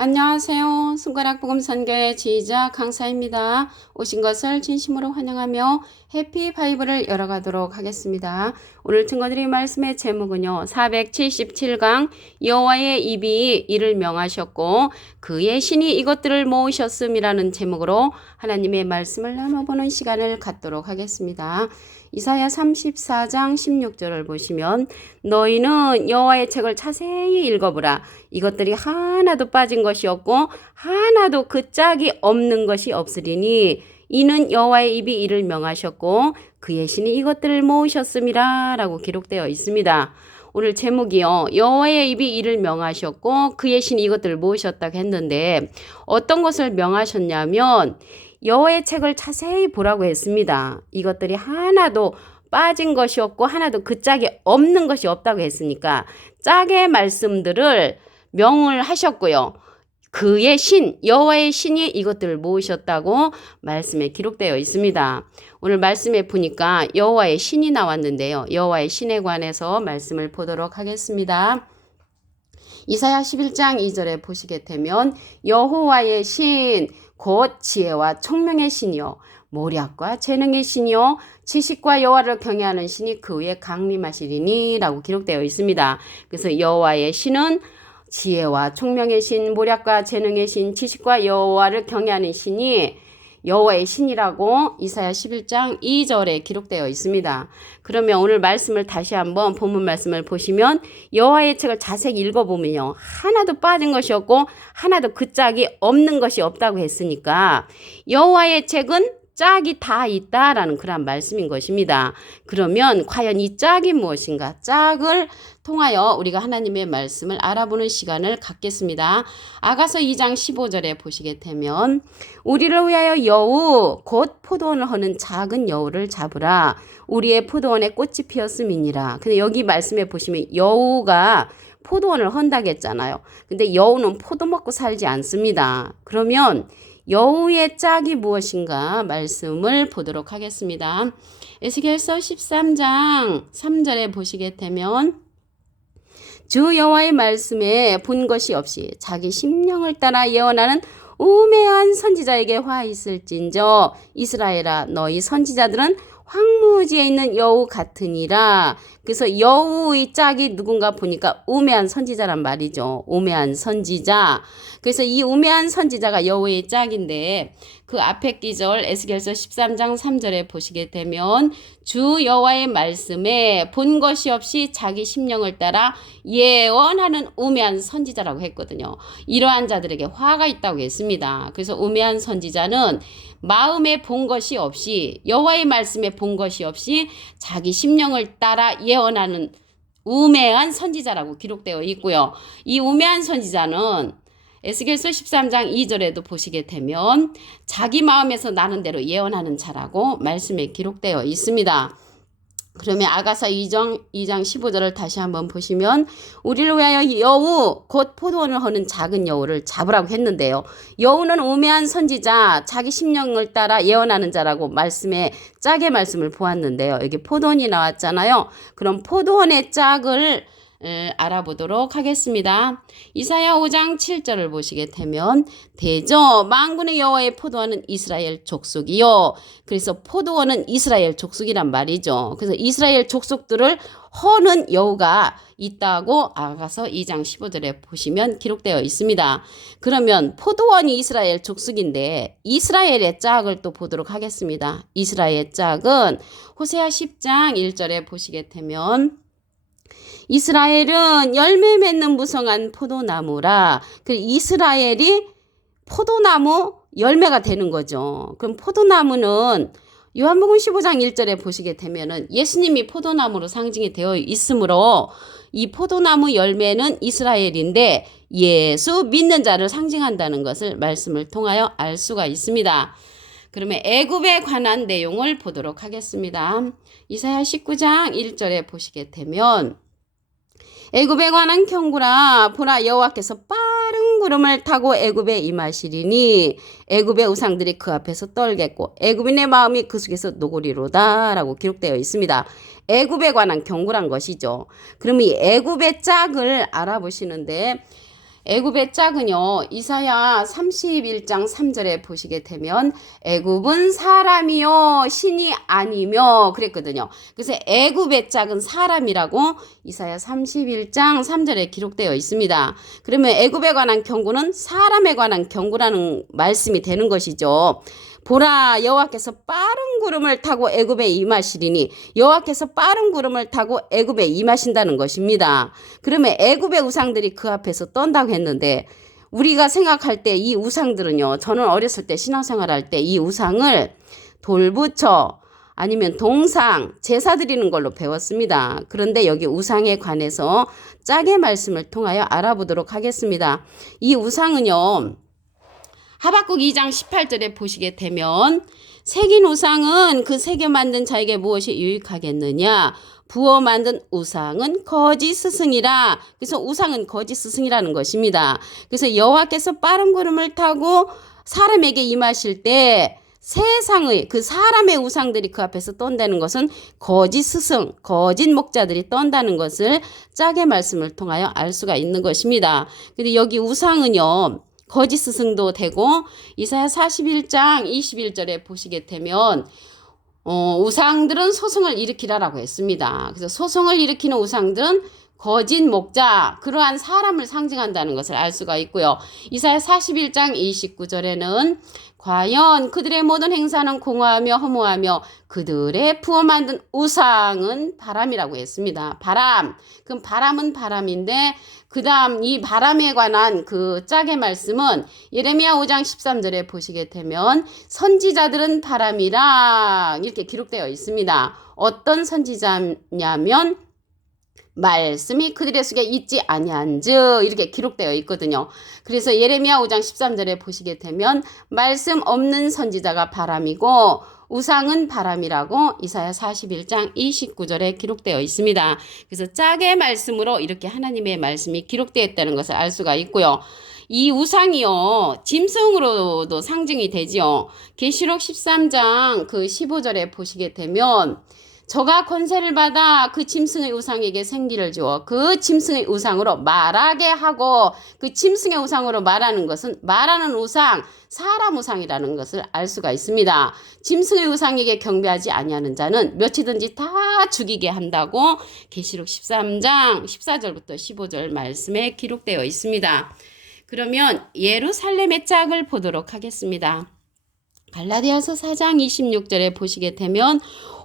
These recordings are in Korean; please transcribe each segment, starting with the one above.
안녕하세요. 손가락 복음 선교의 지휘자 강사입니다. 오신 것을 진심으로 환영하며 해피 바이블을 열어가도록 하겠습니다. 오늘 증거드릴 말씀의 제목은요. 477강 여호와의 입이 이를 명하셨고 그의 신이 이것들을 모으셨음이라는 제목으로 하나님의 말씀을 나눠보는 시간을 갖도록 하겠습니다. 이사야 34장 16절을 보시면 너희는 여호와의 책을 자세히 읽어보라. 이것들이 하나도 빠진 것이 없고 하나도 그 짝이 없는 것이 없으리니 이는 여호와의 입이 이를 명하셨고 그의 신이 이것들을 모으셨음이라 라고 기록되어 있습니다. 오늘 제목이요. 여호와의 입이 이를 명하셨고 그의 신이 이것들을 모으셨다고 했는데 어떤 것을 명하셨냐면 여호와의 책을 자세히 보라고 했습니다. 이것들이 하나도 빠진 것이 없고 하나도 그 짝이 없는 것이 없다고 했으니까 짝의 말씀들을 명을 하셨고요. 그의 신, 여호와의 신이 이것들을 모으셨다고 말씀에 기록되어 있습니다. 오늘 말씀에 보니까 여호와의 신이 나왔는데요. 여호와의 신에 관해서 말씀을 보도록 하겠습니다. 이사야 11장 2절에 보시게 되면 여호와의 신, 곧 지혜와 총명의 신이요 모략과 재능의 신이요 지식과 여호와를 경외하는 신이 그 위에 강림하시리니 라고 기록되어 있습니다. 그래서 여호와의 신은 지혜와 총명의 신, 모략과 재능의 신, 지식과 여호와를 경외하는 신이 여호와의 신이라고 이사야 11장 2절에 기록되어 있습니다. 그러면 오늘 말씀을 다시 한번 본문 말씀을 보시면 여호와의 책을 자세히 읽어보면요. 하나도 빠진 것이 없고 하나도 그 짝이 없는 것이 없다고 했으니까 여호와의 책은 짝이 다 있다라는 그런 말씀인 것입니다. 그러면 과연 이 짝이 무엇인가? 짝을 통하여 우리가 하나님의 말씀을 알아보는 시간을 갖겠습니다. 아가서 2장 15절에 보시게 되면 우리를 위하여 여우 곧 포도원을 허는 작은 여우를 잡으라. 우리의 포도원에 꽃이 피었음이니라. 근데 여기 말씀에 보시면 여우가 포도원을 헌다고 했잖아요. 근데 여우는 포도 먹고 살지 않습니다. 그러면 여우의 짝이 무엇인가 말씀을 보도록 하겠습니다. 에스겔서 13장 3절에 보시게 되면 주 여호와의 말씀에 본 것이 없이 자기 심령을 따라 예언하는 우매한 선지자에게 화 있을진저 이스라엘아 너희 선지자들은 황무지에 있는 여우 같으니라. 그래서 여우의 짝이 누군가 보니까 우매한 선지자란 말이죠. 우매한 선지자. 그래서 이 우매한 선지자가 여우의 짝인데 그 앞에 기절 에스겔서 13장 3절에 보시게 되면 주 여호와의 말씀에 본 것이 없이 자기 심령을 따라 예언하는 우매한 선지자라고 했거든요. 이러한 자들에게 화가 있다고 했습니다. 그래서 우매한 선지자는 마음에 본 것이 없이 여호와의 말씀에 본 것이 없이 자기 심령을 따라 예언하는 우매한 선지자라고 기록되어 있고요. 이 우매한 선지자는 에스겔서 13장 2절에도 보시게 되면 자기 마음에서 나는 대로 예언하는 자라고 말씀에 기록되어 있습니다. 그러면 아가서 2장 15절을 다시 한번 보시면 우리를 위하여 여우 곧 포도원을 허는 작은 여우를 잡으라고 했는데요. 여우는 우매한 선지자 자기 심령을 따라 예언하는 자라고 말씀에 짝의 말씀을 보았는데요. 여기 포도원이 나왔잖아요. 그럼 포도원의 짝을 알아보도록 하겠습니다. 이사야 5장 7절을 보시게 되면 대저 만군의 여호와의 포도원은 이스라엘 족속이요. 그래서 포도원은 이스라엘 족속이란 말이죠. 그래서 이스라엘 족속들을 허는 여우가 있다고 아가서 2장 15절에 보시면 기록되어 있습니다. 그러면 포도원이 이스라엘 족속인데 이스라엘의 짝을 또 보도록 하겠습니다. 이스라엘의 짝은 호세아 10장 1절에 보시게 되면 이스라엘은 열매 맺는 무성한 포도나무라. 이스라엘이 포도나무 열매가 되는 거죠. 그럼 포도나무는 요한복음 15장 1절에 보시게 되면은 예수님이 포도나무로 상징이 되어 있으므로 이 포도나무 열매는 이스라엘인데 예수 믿는 자를 상징한다는 것을 말씀을 통하여 알 수가 있습니다. 그러면 애굽에 관한 내용을 보도록 하겠습니다. 이사야 19장 1절에 보시게 되면 애굽에 관한 경고라 보라 여호와께서 빠른 구름을 타고 애굽에 임하시리니 애굽의 우상들이 그 앞에서 떨겠고 애굽인의 마음이 그 속에서 노고리로다 라고 기록되어 있습니다. 애굽에 관한 경고란 것이죠. 그럼 이 애굽의 짝을 알아보시는데 애굽의 짝은요. 이사야 31장 3절에 보시게 되면 애굽은 사람이요 신이 아니며 그랬거든요. 그래서 애굽의 짝은 사람이라고 이사야 31장 3절에 기록되어 있습니다. 그러면 애굽에 관한 경고는 사람에 관한 경고라는 말씀이 되는 것이죠. 보라 여호와께서 빠른 구름을 타고 애굽에 임하시리니 여호와께서 빠른 구름을 타고 애굽에 임하신다는 것입니다. 그러면 애굽의 우상들이 그 앞에서 떤다고 했는데 우리가 생각할 때 이 우상들은요. 저는 어렸을 때 신앙생활 할 때 이 우상을 돌부처 아니면 동상 제사 드리는 걸로 배웠습니다. 그런데 여기 우상에 관해서 짝의 말씀을 통하여 알아보도록 하겠습니다. 이 우상은요. 하박국 2장 18절에 보시게 되면 새긴 우상은 그 새겨 만든 자에게 무엇이 유익하겠느냐. 부어 만든 우상은 거짓 스승이라. 그래서 우상은 거짓 스승이라는 것입니다. 그래서 여호와께서 빠른 구름을 타고 사람에게 임하실 때 세상의 그 사람의 우상들이 그 앞에서 떤다는 것은 거짓 스승, 거짓 목자들이 떤다는 것을 짝의 말씀을 통하여 알 수가 있는 것입니다. 근데 여기 우상은요. 거짓 스승도 되고 이사야 41장 21절에 보시게 되면 우상들은 소송을 일으키라라고 했습니다. 그래서 소송을 일으키는 우상들은 거짓 목자, 그러한 사람을 상징한다는 것을 알 수가 있고요. 이사야 41장 29절에는 과연 그들의 모든 행사는 공허하며 허무하며 그들의 부어 만든 우상은 바람이라고 했습니다. 바람. 그럼 바람은 바람인데 그 다음 이 바람에 관한 그 짝의 말씀은 예레미야 5장 13절에 보시게 되면 선지자들은 바람이라 이렇게 기록되어 있습니다. 어떤 선지자냐면 말씀이 그들의 속에 있지 아니한즉 이렇게 기록되어 있거든요. 그래서 예레미야 5장 13절에 보시게 되면 말씀 없는 선지자가 바람이고 우상은 바람이라고 이사야 41장 29절에 기록되어 있습니다. 그래서 짝의 말씀으로 이렇게 하나님의 말씀이 기록되어 있다는 것을 알 수가 있고요. 이 우상이요 짐승으로도 상징이 되지요. 계시록 13장 그 15절에 보시게 되면 저가 권세를 받아 그 짐승의 우상에게 생기를 주어 그 짐승의 우상으로 말하게 하고 그 짐승의 우상으로 말하는 것은 말하는 우상, 사람 우상이라는 것을 알 수가 있습니다. 짐승의 우상에게 경배하지 아니하는 자는 몇이든지 다 죽이게 한다고 계시록 13장 14절부터 15절 말씀에 기록되어 있습니다. 그러면 예루살렘의 짝을 보도록 하겠습니다. 갈라디아서 4장 26절에 보시게 되면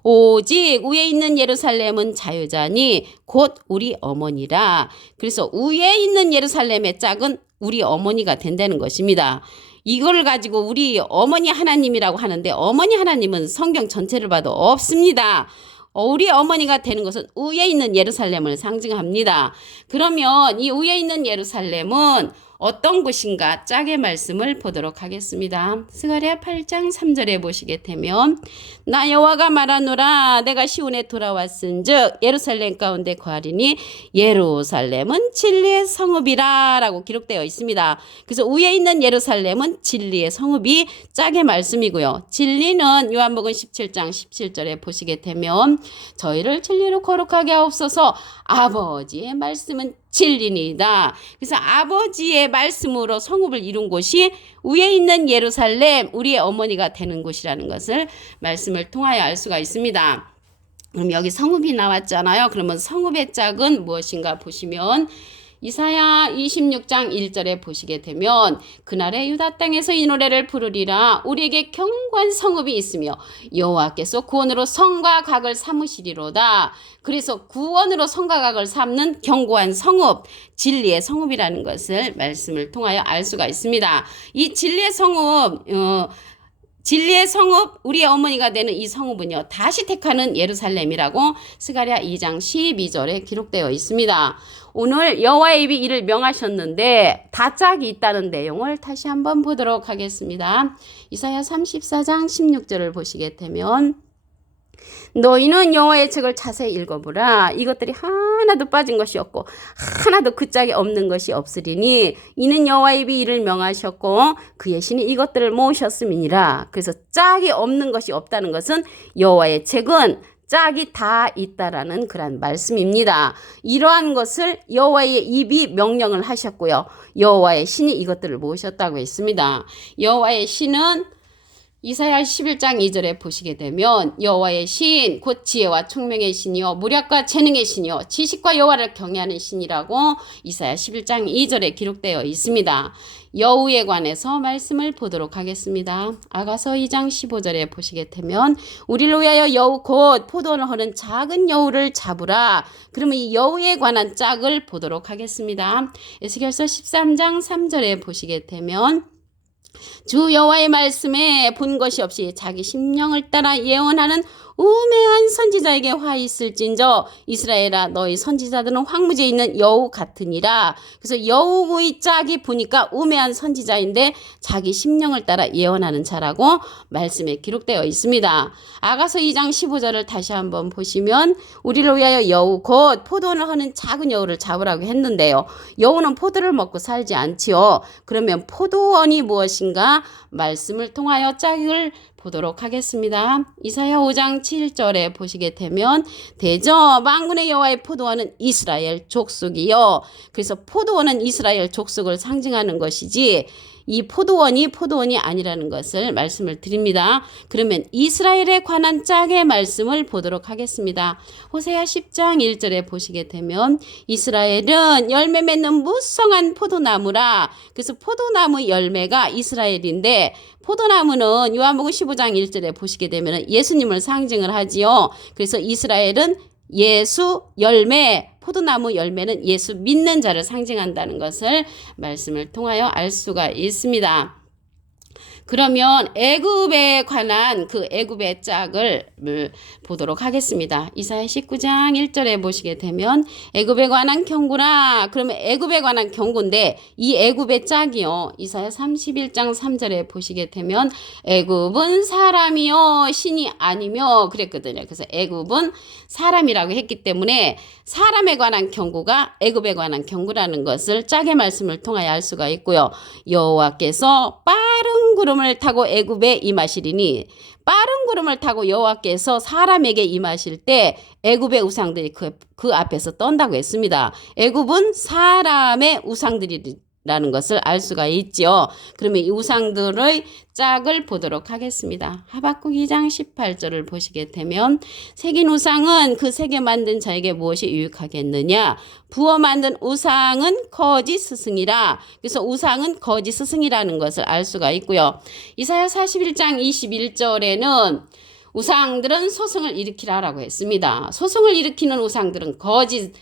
오직 위에 있는 예루살렘은 자유자니 곧 우리 어머니라. 그래서 위에 있는 예루살렘의 짝은 우리 어머니가 된다는 것입니다. 이걸 가지고 우리 어머니 하나님이라고 하는데 어머니 하나님은 성경 전체를 봐도 없습니다. 우리 어머니가 되는 것은 위에 있는 예루살렘을 상징합니다. 그러면 이 위에 있는 예루살렘은 어떤 곳인가 짝의 말씀을 보도록 하겠습니다. 스가랴 8장 3절에 보시게 되면 나 여호와가 말하노라 내가 시온에 돌아왔은즉 예루살렘 가운데 거하리니 예루살렘은 진리의 성읍이라 라고 기록되어 있습니다. 그래서 위에 있는 예루살렘은 진리의 성읍이 짝의 말씀이고요. 진리는 요한복음 17장 17절에 보시게 되면 저희를 진리로 거룩하게 하옵소서 아버지의 말씀은 진리니다. 그래서 아버지의 말씀으로 성읍을 이룬 곳이 위에 있는 예루살렘, 우리의 어머니가 되는 곳이라는 것을 말씀을 통하여 알 수가 있습니다. 그럼 여기 성읍이 나왔잖아요. 그러면 성읍의 짝은 무엇인가 보시면 이사야 26장 1절에 보시게 되면 그날에 유다 땅에서 이 노래를 부르리라 우리에게 견고한 성읍이 있으며 여호와께서 구원으로 성과 각을 삼으시리로다. 그래서 구원으로 성과 각을 삼는 견고한 성읍, 진리의 성읍이라는 것을 말씀을 통하여 알 수가 있습니다. 이 진리의 성읍 진리의 성읍, 우리의 어머니가 되는 이 성읍은요. 다시 택하는 예루살렘이라고 스가랴 2장 12절에 기록되어 있습니다. 오늘 여호와의 입이 이를 명하셨는데 다 짝이 있다는 내용을 다시 한번 보도록 하겠습니다. 이사야 34장 16절을 보시게 되면 너희는 여호와의 책을 자세히 읽어보라. 이것들이 하나도 빠진 것이 없고 하나도 그 짝이 없는 것이 없으리니 이는 여호와의 입이 이를 명하셨고 그의 신이 이것들을 모으셨음이니라. 그래서 짝이 없는 것이 없다는 것은 여호와의 책은 짝이 다 있다라는 그런 말씀입니다. 이러한 것을 여호와의 입이 명령을 하셨고요. 여호와의 신이 이것들을 모으셨다고 했습니다. 여호와의 신은 이사야 11장 2절에 보시게 되면 여호와의 신 곧 지혜와 총명의 신이요 무력과 재능의 신이요 지식과 여호와를 경외하는 신이라고 이사야 11장 2절에 기록되어 있습니다. 여우에 관해서 말씀을 보도록 하겠습니다. 아가서 2장 15절에 보시게 되면 우리를 위하여 여우 곧 포도원을 허는 작은 여우를 잡으라. 그러면 이 여우에 관한 짝을 보도록 하겠습니다. 에스겔서 13장 3절에 보시게 되면 주 여호와의 말씀에 본 것이 없이 자기 심령을 따라 예언하는 우매한 선지자에게 화 있을진저 이스라엘아 너희 선지자들은 황무지에 있는 여우 같으니라. 그래서 여우의 짝이 보니까 우매한 선지자인데 자기 심령을 따라 예언하는 자라고 말씀에 기록되어 있습니다. 아가서 2장 15절을 다시 한번 보시면 우리를 위하여 여우 곧 포도원을 허는 작은 여우를 잡으라고 했는데요. 여우는 포도를 먹고 살지 않지요. 그러면 포도원이 무엇인가 말씀을 통하여 짝을 보도록 하겠습니다. 이사야 5장 7절에 보시게 되면 대저 만군의 여호와의 포도원은 이스라엘 족속이요. 그래서 포도원은 이스라엘 족속을 상징하는 것이지 이 포도원이 아니라는 것을 말씀을 드립니다. 그러면 이스라엘에 관한 짝의 말씀을 보도록 하겠습니다. 호세아 10장 1절에 보시게 되면 이스라엘은 열매 맺는 무성한 포도나무라. 그래서 포도나무 열매가 이스라엘인데 포도나무는 요한복음 15장 1절에 보시게 되면 예수님을 상징을 하지요. 그래서 이스라엘은 예수 열매, 포도나무 열매는 예수 믿는 자를 상징한다는 것을 말씀을 통하여 알 수가 있습니다. 그러면 애굽에 관한 그 애굽의 짝을 보도록 하겠습니다. 이사야 19장 1절에 보시게 되면 애굽에 관한 경고라. 그러면 애굽에 관한 경고인데 이 애굽의 짝이요. 이사야 31장 3절에 보시게 되면 애굽은 사람이요 신이 아니며 그랬거든요. 그래서 애굽은 사람이라고 했기 때문에 사람에 관한 경고가 애굽에 관한 경고라는 것을 짝의 말씀을 통하여 알 수가 있고요. 여호와께서 빠른 구름을 타고 애굽에 임하시리니 빠른 구름을 타고 여호와께서 사람에게 임하실 때 애굽의 우상들이 그 앞에서 떤다고 했습니다. 애굽은 사람의 우상들이라는 것을 알 수가 있죠. 그러면 이 우상들의 짝을 보도록 하겠습니다. 하박국 2장 18절을 보시게 되면 새긴 우상은 그 새겨 만든 자에게 무엇이 유익하겠느냐. 부어 만든 우상은 거짓 스승이라. 그래서 우상은 거짓 스승이라는 것을 알 수가 있고요. 이사야 41장 21절에는 우상들은 소송을 일으키라라고 했습니다. 소송을 일으키는 우상들은 거짓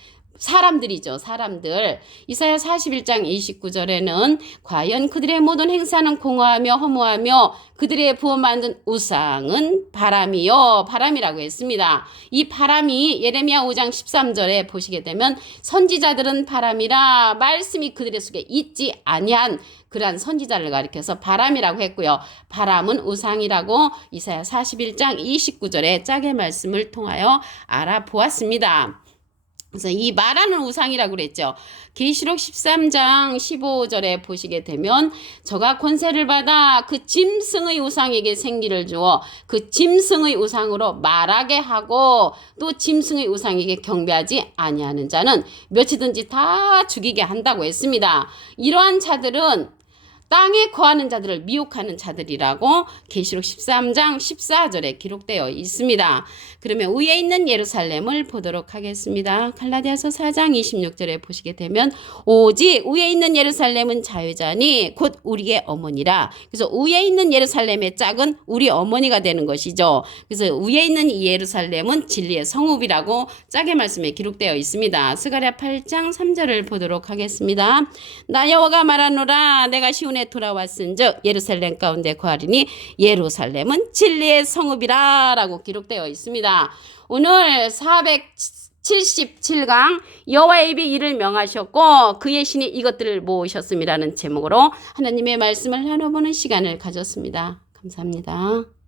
사람들이죠. 사람들. 이사야 41장 29절에는 과연 그들의 모든 행사는 공허하며 허무하며 그들의 부어 만든 우상은 바람이요. 바람이라고 했습니다. 이 바람이 예레미야 5장 13절에 보시게 되면 선지자들은 바람이라 말씀이 그들의 속에 있지 아니한 그러한 선지자를 가리켜서 바람이라고 했고요. 바람은 우상이라고 이사야 41장 29절에 짝의 말씀을 통하여 알아보았습니다. 그래서 이 말하는 우상이라고 그랬죠. 계시록 13장 15절에 보시게 되면 저가 권세를 받아 그 짐승의 우상에게 생기를 주어 그 짐승의 우상으로 말하게 하고 또 짐승의 우상에게 경배하지 아니하는 자는 몇이든지 다 죽이게 한다고 했습니다. 이러한 자들은 땅에 거하는 자들을 미혹하는 자들이라고 계시록 13장 14절에 기록되어 있습니다. 그러면 위에 있는 예루살렘을 보도록 하겠습니다. 갈라디아서 4장 26절에 보시게 되면 오직 위에 있는 예루살렘은 자유자니 곧 우리의 어머니라. 그래서 위에 있는 예루살렘의 짝은 우리 어머니가 되는 것이죠. 그래서 위에 있는 이 예루살렘은 진리의 성읍이라고 짝의 말씀에 기록되어 있습니다. 스가랴 8장 3절을 보도록 하겠습니다. 나 여호와가 말하노라 내가 시온에 돌아왔은즉 예루살렘 가운데 거하리니 예루살렘은 진리의 성읍이라 라고 기록되어 있습니다. 오늘 477강 여호와의 입이 이를 명하셨고 그의 신이 이것들을 모으셨음이라는 제목으로 하나님의 말씀을 나눠보는 시간을 가졌습니다. 감사합니다.